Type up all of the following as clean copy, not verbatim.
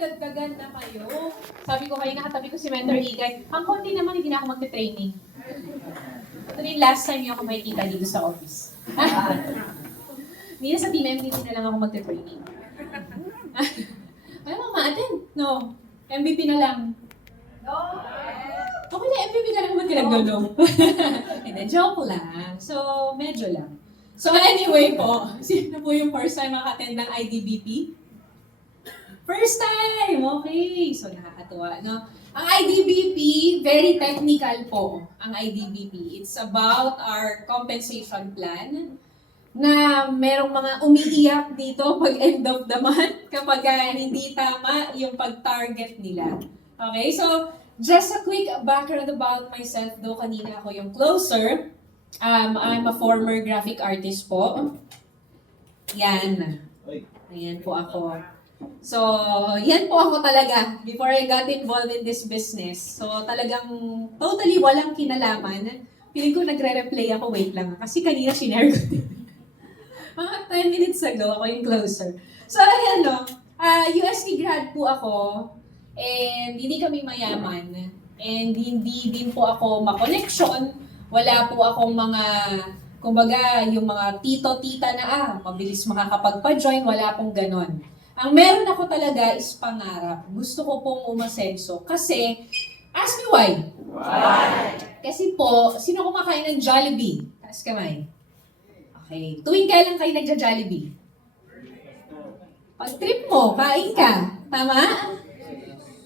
nadagdagan na kayo. Sabi ko kayo, nakatabi ko si Mentor Igay. Ang konti naman, hindi na ako magte-training. Ito na yung last time yung ako makikita dito sa office. Hindi na sa Team MVP na lang ako magte-training. Ayaw mo ma-attend? No. MVP na lang. No. Okay na, MVP ka lang mag-kinagdolo. Hindi, joke lang. So, medyo lang. So anyway po, sino po yung first time maka-attend ng IDBP? First time! Okay. So nakakatuwa, no? Ang IDBP, very technical po, ang IDBP. It's about our compensation plan na merong mga umiiyak dito pag end of the month kapag hindi tama yung pag-target nila. Okay, so just a quick background about myself, though kanina ako yung closer. I'm a former graphic artist po. Yan. Ayan po ako. So, yan po ako talaga before I got involved in this business. So, talagang totally walang kinalaman. Feeling ko nagre-replay ako, wait lang. Kasi kanina sinare ko din. Mga 10 minutes ago, ako yung closer. So, ayan no. UST grad po ako. And hindi kami mayaman. And hindi din po ako ma-connection. Wala po akong mga, kumbaga, yung mga tito-tita na, mabilis makakapagpa-join, wala pong ganon. Ang meron ako talaga is pangarap. Gusto ko pong umasenso. Kasi, ask me why. Why? Kasi po, sino kumakain ng Jollibee? Taas kamay. Okay. Tuwing kailan kayo nagja-Jollibee? Pag trip mo, kain ka. Tama?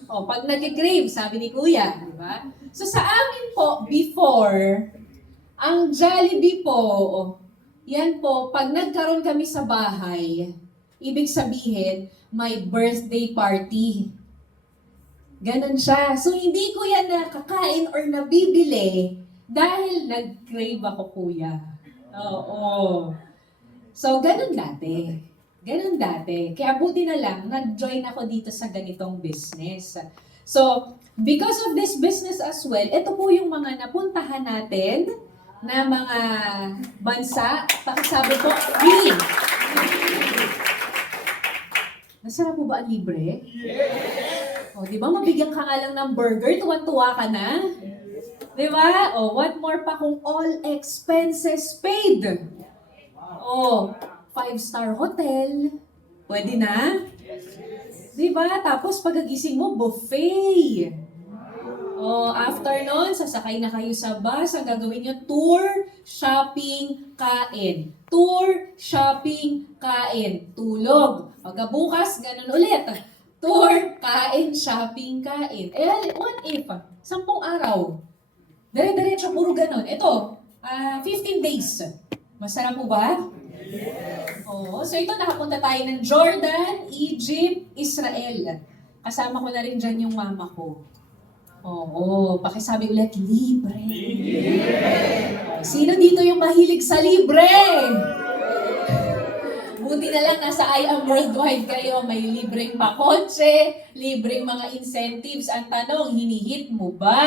O, pag nag-crave, sabi ni Kuya. Diba? So sa amin po, before, ang Jollibee po, yan po, pag nagkaroon kami sa bahay, ibig sabihin, may birthday party. Ganon siya. So hindi ko yan nakakain or nabibili dahil nag-crave ako, Kuya. Oo. So ganon dati. Ganon dati. Kaya buti na lang, nag-join ako dito sa ganitong business. So, because of this business as well, ito po yung mga napuntahan natin na mga bansa. Pakisabi po, green. Masarap po ba ang libre? Yes! O, di ba mabigyan ka nga lang ng burger, tuwan-tuwa ka na? Di ba? O, what more pa kung all expenses paid? O, 5-star hotel. Pwede na? Diba? Tapos pagagising mo, buffet. O, after nun, sasakay na kayo sa bus. Ang gagawin nyo, tour, shopping, kain. Tour, shopping, kain. Tulog. Pagkabukas, ganun ulit. Tour, kain, shopping, kain. What if? 10 araw. Dire-diretso, puro ganun. Ito, 15 days. Masarap po ba? Oo. So ito, nakapunta tayo ng Jordan, Egypt, Israel. Kasama ko na rin dyan yung mama ko. Oo. Pakisabi ulit, libre. Sino dito yung mahilig sa libre? Buti na lang nasa I Am Worldwide kayo. May libreng pakotse, libreng mga incentives. Ang tanong, hinihit mo ba?